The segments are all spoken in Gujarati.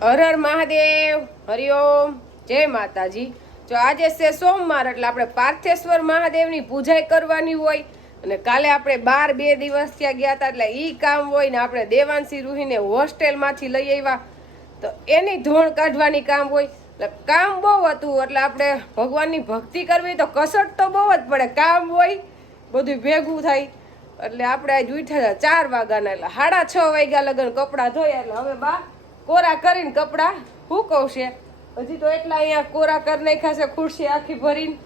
હર હર મહાદેવ, હરિઓમ, જય માતાજી। જો આજે છે સોમવાર એટલે આપણે પાર્થેશ્વર મહાદેવની પૂજા કરવાની હોય અને કાલે આપણે 2 દિવસ ત્યાં ગયા હતા એટલે ઈ કામ હોય ને આપણે દેવાંશી રૂહીને હોસ્ટેલમાંથી લઈ આવ્યા તો એની ધોણ કાઢવાની કામ હોય એટલે કામ બહુ હતું એટલે આપણે ભગવાનની ભક્તિ કરવી તો કસરત તો બહુ જ પડે, કામ હોય બધું ભેગું થાય એટલે આપણે આજ ઉઠ્યા હતા 4 વાગ્યાના એટલે 6:30 વાગ્યા લગન કપડાં ધોયા એટલે હવે બા કોરા કરીને કપડાં હુકવશે। હજી તો એટલા અહીંયા કોરા કરી નાખ્યા છે ખુરશી આખી ભરીને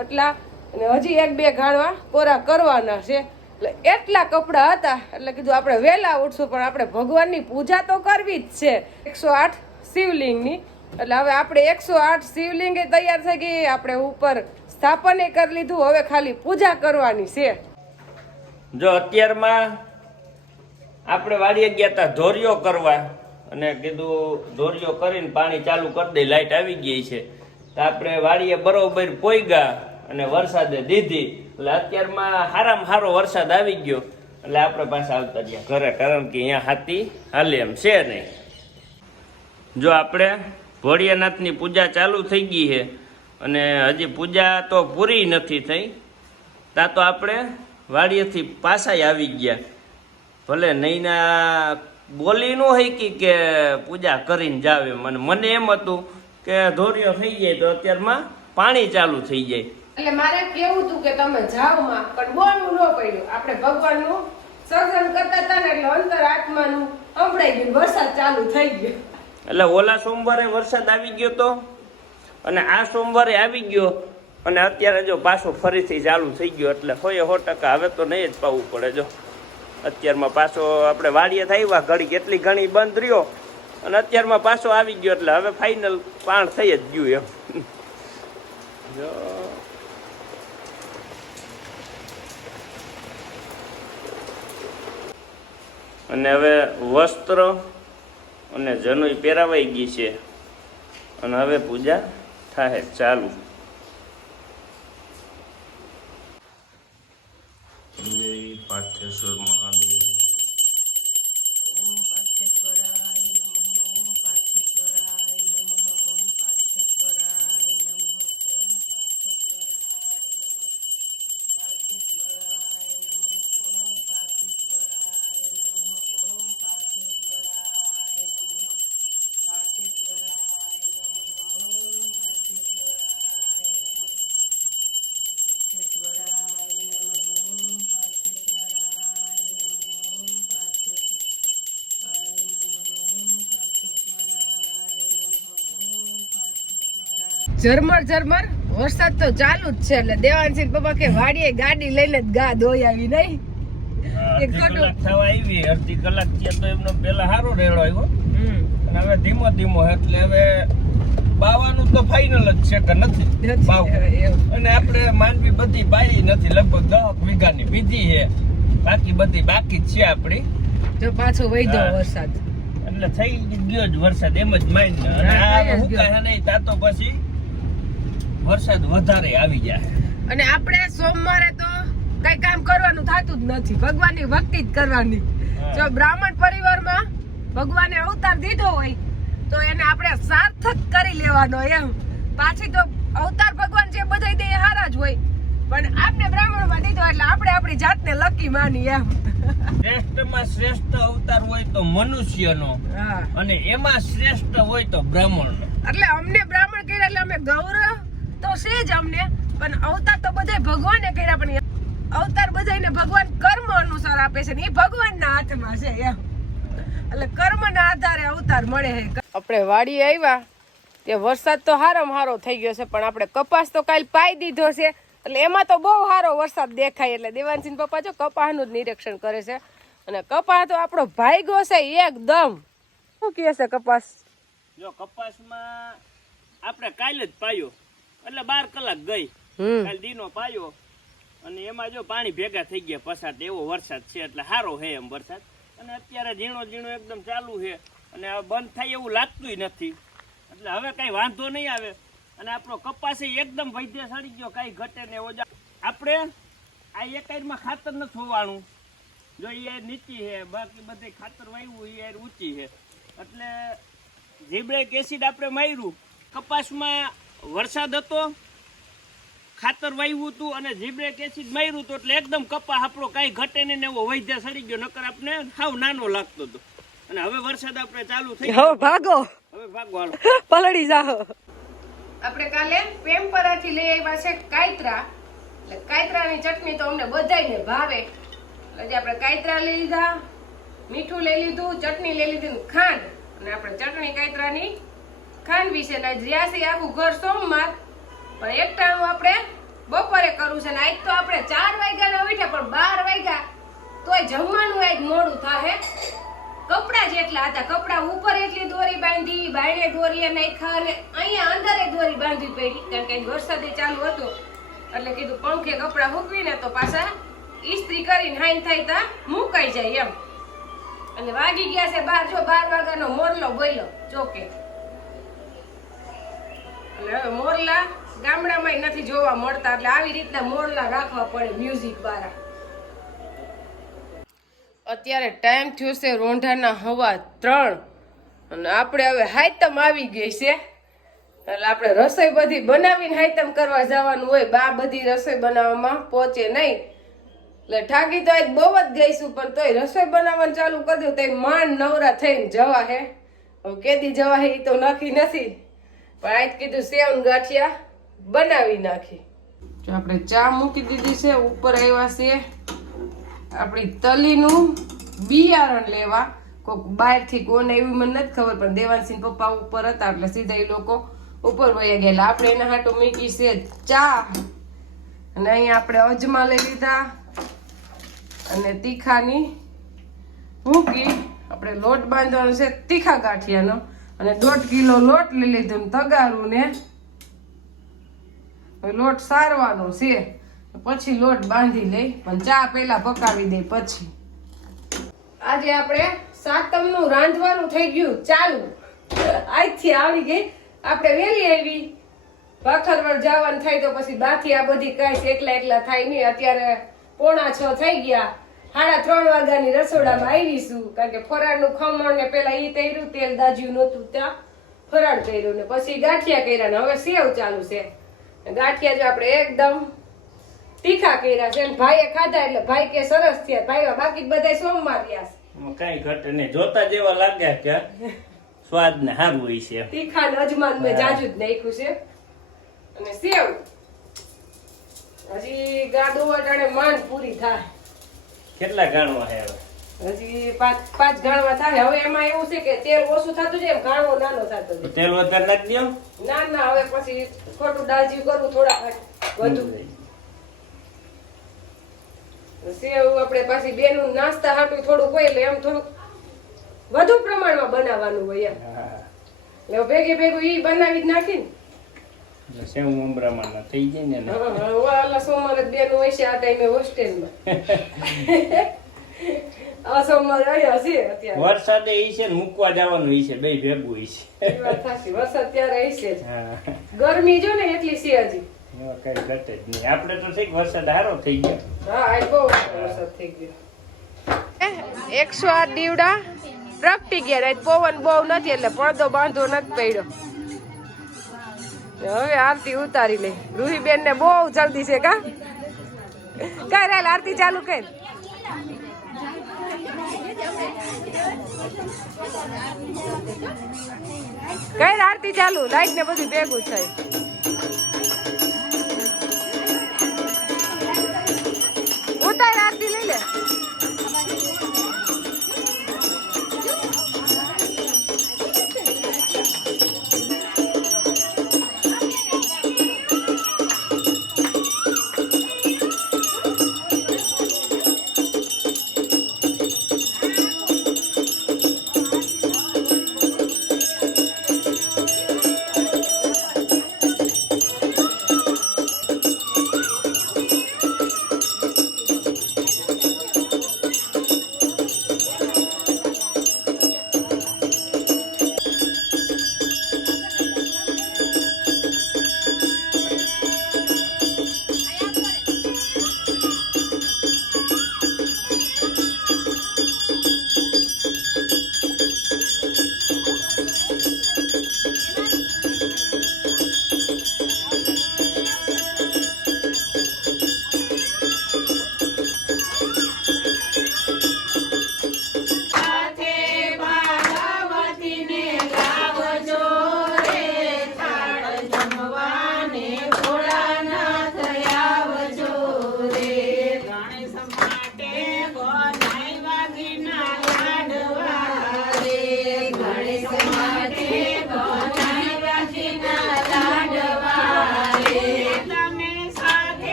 એટલા, અને હજી 1-2 ઘાણવા કોરા કરવાના છે એટલે એટલા કપડાં હતા એટલે કીધું આપણે વહેલા ઉઠશું પણ આપણે ભગવાનની પૂજા તો કરવી જ છે 108 શિવલિંગની। એટલે હવે આપણે 108 શિવલિંગે તૈયાર થઈ ગઈ, આપણે ઉપર સ્થાપને કરી લીધું, હવે ખાલી પૂજા કરવાની છે। જો અત્યારમાં આપણે વાડીએ ગયા હતા ધોરિયો કરવા અને કીધું ધોરિયો કરીને પાણી ચાલુ કરી દઈ, લાઈટ આવી ગઈ છે તો આપણે વાડીએ બરોબર પોઈગા અને વરસાદે દીધી એટલે અત્યારમાં હારામાં હારો વરસાદ આવી ગયો એટલે આપણે પાછા આવતા રહ્યા ઘરે, કારણ કે અહીંયા હાથી હાલે એમ છે નહીં। જો આપણે ભોળિયાનાથની પૂજા ચાલુ થઈ ગઈ છે અને હજી પૂજા તો પૂરી નથી થઈ તા તો આપણે વાડીએથી પાછા આવી ગયા, ભલે નહીંના બોલી નો હૈકી કે પૂજા કરીને જાવ એમ, મને એમ હતું કે ધોરિયો થઈ જાય તો અત્યારમાં પાણી ચાલુ થઈ જાય એટલે મારે કેવું હતું કે તમે જાઓ માં પણ બોલવું ન પડ્યું, આપણે ભગવાનનું સર્જન કરતા હતા ને એટલે અંતર આત્માનું સંભળાઈ ગયું, વરસાદ ચાલુ થઈ ગયો। એટલે ઓલા સોમવારે વરસાદ આવી ગયો તો અને આ સોમવારે આવી ગયો અને અત્યારે જો પાછો ફરીથી ચાલુ થઈ ગયો એટલે 100% હવે તો નહીં જ પાવું પડે। જો અત્યારમાં પાછો આપણે વાડીએ થયા ઘડી કેટલી ઘણી બંધ રહ્યો અને અત્યારમાં પાછો આવી ગયો એટલે હવે ફાઇનલ પાણ થઈ જ ગયું એમ। જો અને હવે વસ્ત્ર અને જનોઈ પહેરાવાઈ ગઈ છે અને હવે પૂજા થાય ચાલુ। જય પાર્થેશ્વર મહાદેવ। ઓમ પાર્થેશ્વરાય નમઃ, ઓમ પાર્થેશ્વરાય નમઃ, ઓમ પાર્થેશ્વરાય નમઃ, ઓમ પાર્થેશ્વરાય નમઃ, પાર્થેશ્વરાય નમઃ, ઓમ પાર્થેશ્વરાય નમઃ, ઓમ પાર્થેશ્વરાય નમઃ, પાર્થેશ્વરાય નમઃ, ઓમ પાર્થેશ્વરાય નમઃ, પાર્થેશ્વરાય ઝરમર ઝરમર વરસાદ તો ચાલુ જ છે એટલે દેવાંશી પપ્પા કે વાડીએ ગાડી લઈને જ ગા ધોઈ આવી નહીં અડધી કલાક થયા તો એમનો પેલા સારો રેડો આવ્યો અને હવે ધીમો ધીમો એટલે હવે બાવાનું તો ફાઇનલ જ છે કે નથી બાવું, અને આપણે માંડવી બધી બાઈ નથી, લગભગ 10 વીઘાની બીજી છે, બાકી બધી બાકી જ છે આપણી। જો પાછો વૈધો વરસાદ એટલે થઈ ગયો જ વરસાદ એમ જ માંડ અને આ હુકાય નહીં તાતો પછી વરસાદ વધારે આવી જાય અને આપણે સોમવારે તો કઈ કામ કરવાનું થતું જ નથી, ભગવાનની ભક્તિ જ કરવાની। જો બ્રાહ્મણ પરિવારમાં ભગવાને અવતાર દીધો હોય તો એને આપણે સાર્થક કરી લેવાનો એમ, પાછી તો અવતાર ભગવાન જે બધા દે હારા જ હોય પણ આપણે બ્રાહ્મણમાં દીધો એટલે આપણે આપણી જાતને લકી માની એમ। શ્રેષ્ઠમાં શ્રેષ્ઠ અવતાર હોય તો મનુષ્યનો અને એમાં શ્રેષ્ઠ હોય તો બ્રાહ્મણનો, એટલે અમને બ્રાહ્મણ કર્યા એટલે અમે ગૌરવ તો છે જ અમને, પણ અવતાર તો બધા ભગવાને કર્યા પણ અવતાર બધાને ભગવાન કર્મ અનુસાર આપે છે ને એ ભગવાનના હાથમાં છે એમ, એટલે કર્મના આધારે અવતાર મળે છે। આપણે વાડીએ આવ્યા તે વરસાદ તો હારામાં હારો થઈ ગયો છે પણ આપણે કપાસ તો કાલ પાઈ દીધો છે એટલે એમાં તો બહુ સારો વરસાદ દેખાય એટલે દેવાંશી પપ્પા જો કપાસનું જ નિરીક્ષણ કરે છે અને કપાસ તો આપણો ભાગ્યો છે એકદમ। શું કહે છે કપાસ? જો કપાસમાં આપણે કાલે જ પાયો એટલે 12 કલાક ગઈ, કાલ દીનો પાયો અને એમાં જો પાણી ભેગા થઈ ગયા પસાર એવો વરસાદ છે એટલે સારો છે એમ વરસાદ, અને અત્યારે ઝીણો ઝીણો એકદમ ચાલુ છે અને બંધ થાય એવું લાગતું નથી એટલે હવે કઈ વાંધો નહીં આવે અને આપણો કપાસ એકદમ વૈદ્ય સડી ગયો, કઈ ઘટે ને ઓજા। આપણે આ એકાઈમાં ખાતર નથી હોવાનું, જો એ નીચી છે, બાકી બધે ખાતર વાવ્યું એ ઊંચી છે એટલે જીબ્રેક એસિડ આપણે માર્યું, કપાસમાં વરસાદ હતો, ખાતર વાવ્યું હતું અને જીબ્રેક એસિડ માર્યું હતું એટલે એકદમ કપાસ આપણો કાંઈ ઘટે નહીં ને એવો વૈધ્ય સડી ગયો, નકર આપણે સાવ નાનો લાગતો હતો. અને હવે વરસાદ આપણે ચાલુ થઈ ગયો, ભાગો, હવે ભાગો હાલો પલળી જાઓ. આપણે કાલે પેમ્પરાથી લઈ આવ્યા છે કાયત્રા, એટલે કાયત્રાની ચટણી તો અમને બધાયને ભાવે, એટલે આપણે કાયત્રા લઈ લીધા, મીઠું લઈ લીધું, ચટણી લઈ લીધી, ખાંડ. અને આપણે ચટણી કાયત્રાની ખાંડ વિશે જ્યાંથી આખું ઘર સોમવાર, પણ એક ટાણું આપણે બપોરે કરવું છે. ને આજ તો આપણે 4 વાગ્યાના ઉઠ્યા પણ 12 વાગ્યા તોય જમવાનું આજ મોડું થાય. કપડા જેટલા હતા, કપડા ઉપર એટલી દોરી બાંધી, બાયણે દોરી નાખ્યા અને અહીંયા અંદર દોરી બાંધવી પડી, કારણ કે વરસાદ ચાલુ હતો એટલે કીધું પંખે કપડા મૂકવીને તો પાછા ઈસ્ત્રી કરીને હાઈન થાય તા મુકાઈ જાય એમ. અને વાગી ગયા છે 12, જો 12 વાગ્યાનો મોરલો બોલ્યો ચોકે. એટલે હવે મોરલા ગામડામાં નથી જોવા મળતા, એટલે આવી રીતના મોરલા રાખવા પડે મ્યુઝિક વાળા. અત્યારે ટાઈમ થયો છે રોંઢાના 3:15 અને આપણે હવે હાયતમ આવી ગઈ છે, એટલે આપણે રસોઈ બધી બનાવીને હાયતમ કરવા જવાનું હોય. બા બધી રસોઈ બનાવવામાં પહોંચે નહીં, એટલે થાકી તો આજ બહુ જ ગઈશું, પણ તોય રસોઈ બનાવવાનું ચાલુ કરી દઉં તો માંડ નવરા થઈને જવા હે. હવે કેદી જવા હે એ તો નક્કી નથી, પણ આજ કીધું સેવ ગાંઠિયા બનાવી નાખી. જો આપણે ચા મૂકી દીધી છે, ઉપર આવ્યા છે આપણી તલીનું બિયારણ લેવા. કોઈક બહારથી કોને એવી મને નથી ખબર, પણ દેવાંશી પપ્પા ઉપર હતા એટલે સીધા એ લોકો ઉપર વયા ગયેલા. આપણે એના હાટું મૂકી છે ચા, અને અહીંયા આપણે અજમા લઈ લીધા અને તીખાની મૂકી. આપણે લોટ બાંધવાનો છે તીખા ગાંઠિયાનો, અને 1.5 કિલો લોટ લઈ લીધો, તગારું ને લોટ સારવાનો છે, પછી લોટ બાંધી લઈ, પણ ચા પેલા પકાવી દે પછી. આજે આપણે સાતમનું રાંધવાનું થઈ ગયું ચાલુ, આજથી આવી ગઈ. આપણે વેલી આવી, ભાખરવડ જવાનું થાય તો પછી બાકી આ બધી કાંઈ એકલા થાય નહીં. અત્યારે 6:45 થઈ ગયા, 3:30 વાગ્યાની રસોડામાં આવીશું, કારણ કે ફરાળનું ખમણ ને પેલા ઈ તૈરું, તેલ દાજ્યું નહોતું ત્યાં ફરાળ કર્યું ને પછી ગાંઠિયા કર્યા ને હવે સેવ ચાલુ છે. ગાંઠિયા જો આપણે એકદમ તીખા કર્યા છે, ભાઈએ ખાધા એટલે ભાઈ કે સરસ થયા. ભાઈ બાકી બધા સોમવાર રહ્યા છે, કઈ ઘટે નહીં, જોતા જેવા લાગ્યા કે સ્વાદ ને સારું હોય છે. તીખા ને અજમાન મેં જાજુ જ નાખ્યું છે. અને સેવ હજી ગાડો વાટાણે માંડ પૂરી થાય. કેટલા ગાણવા છે હવે? હજી 5 ગાણવા થાય. હવે એમાં એવું છે કે તેલ ઓછું થતું જાય, ગાણવો નાનો થતો જાય. તેલ વધારે નાખી દો. ના હવે પછી ખોટું દાજી કરવું, થોડા વધુ. સેવ આપણે પાછી બેનું નાસ્તા હાટું થોડુંક હોય એટલે એમ થોડુંક વધુ પ્રમાણમાં બનાવવાનું હોય એમ. એટલે ભેગું ઈ બનાવી જ નાખીને સેવ મમરામાં થઈ જાય ને. ઓલા સોમવારે બેનું હોય છે આ ટાઈમે હોસ્ટેલમાં. આ સોમવારે આવ્યા છે અત્યારે. વરસાદે ઈ છે ને મૂકવા જવાનું ઈ છે, બે ભેગું ઈ છે. એ વાત સાચી, વરસાદ ત્યારે હશે જ. ગરમી જો ને એટલી છે હજી. એવા કઈ ઘટે જ નહીં. આપણે તો ઠીક વરસાદ સારો થઈ ગયો. હા આજ બહુ વરસાદ થઈ ગયો. 108 દીવડા પ્રગટી ગયા. પવન બહુ નથી એટલે પડદો બાંધવો નથી પડ્યો. હવે આરતી ઉતારી લે. રૂહીબેન ને બહુ જલ્દી છે કા કઈ રાલ આરતી ચાલુ કર. કઈ આરતી ચાલુ, લાઈટ ને બધું ભેગું થાય. ઉતાર આરતી લઈ લે.